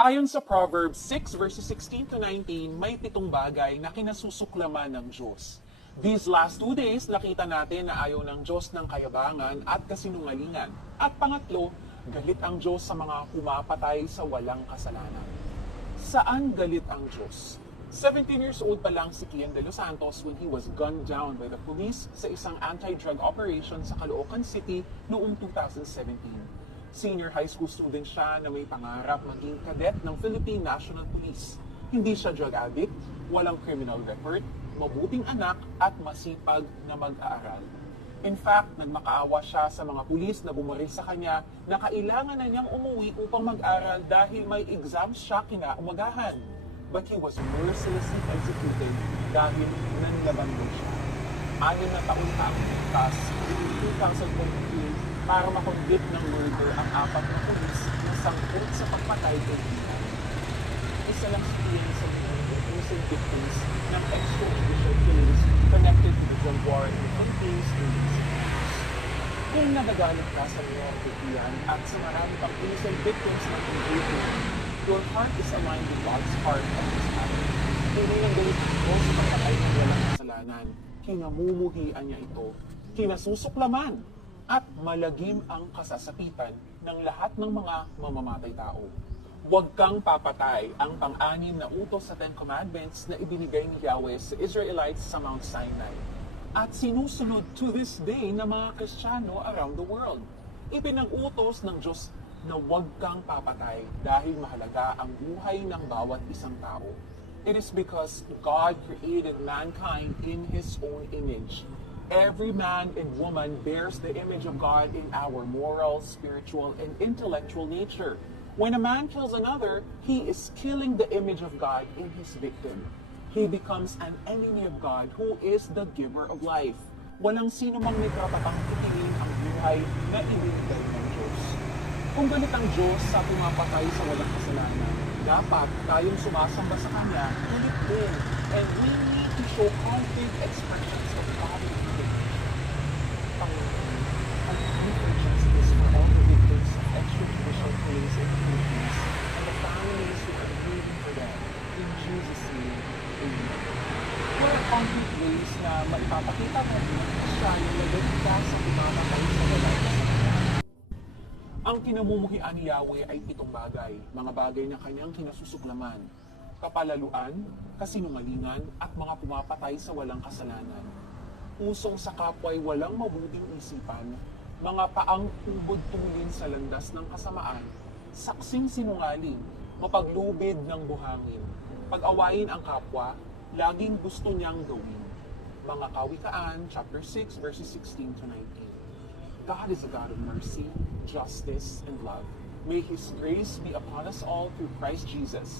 Ayon sa Proverbs 6 verses 16 to 19, may 7 bagay na kinasusuklaman ng Diyos. These last 2 days, nakita natin na ayaw ng Diyos ng kayabangan at kasinungalingan. At pangatlo, galit ang Diyos sa mga pumapatay sa walang kasalanan. Saan galit ang Diyos? 17 years old pa lang si Kian de los Santos when he was gunned down by the police sa isang anti-drug operation sa Caloocan City noong 2017. Senior high school student siya na may pangarap maging cadet ng Philippine National Police. Hindi siya drug addict, walang criminal record, mabuting anak at masipag na mag-aaral. In fact, nagmakaawa siya sa mga pulis na bumari sa kanya na kailangan na niyang umuwi upang mag-aral dahil may exams siya kinaumagahan. But he was mercilessly executed dahil nanlaban mo siya. Ayon na taon na ang ligtas, 2023, para makonvict ng murder ang 4 na pulis na sangkot sa pagpatay kay Kian. Isa lang si Kian sa mga innocent victims ng extrajudicial killings connected to the drug war in the Philippines during these years. Kung nagagalit ka sa mga kay Kian at sa marami pang innocent victims ng engagement, your heart is aligned with God's heart at His family. Hindi ng galit ito sa pagpatay ng walang kasalanan. Kinamumuhian niya ito, kinasusuklaman, at malagim ang kasasakitan ng lahat ng mga mamamatay tao. Huwag kang papatay ang pang-anim na utos sa Ten Commandments na ibinigay ni Yahweh sa Israelites sa Mount Sinai at sinusunod to this day ng mga Kristiyano around the world. Ipinag-utos ng Diyos na huwag kang papatay dahil mahalaga ang buhay ng bawat isang tao. It is because God created mankind in His own image. Every man and woman bears the image of God in our moral, spiritual, and intellectual nature. When a man kills another, he is killing the image of God in his victim. He becomes an enemy of God who is the giver of life. Walang sino mang may karapatang titingin ang buhay na ibinigay ng Diyos. Kung galit ang Diyos sa pumapatay sa walang kasalanan, dapat tayong sumasamba sa Kanya, galit din. And we need to show concrete expressions of God's Panginoon, ang aming justice for all the victims of extrajudicial killings in the Philippines and the families who are grieving for them. In Jesus' name, Amen. What are concrete ways na maipapakita natin siya yung nagalit ka sa pumapatay sa walang kasalanan? Ang kinamumuhian ni Yahweh ay 7 bagay, mga bagay na kanyang kinasusuklaman: kapalaluan, kasinungalingan, at mga pumapatay sa walang kasalanan. Usong sa kapwa'y walang mabuting isipan, mga paang ubod tumulin sa landas ng kasamaan, saksing sinungaling, mapaglubid ng buhangin, pag-awayin ang kapwa, laging gusto niyang gawin. Mga Kawikaan, chapter 6, verses 16 to 19. God is a God of mercy, justice, and love. May His grace be upon us all through Christ Jesus.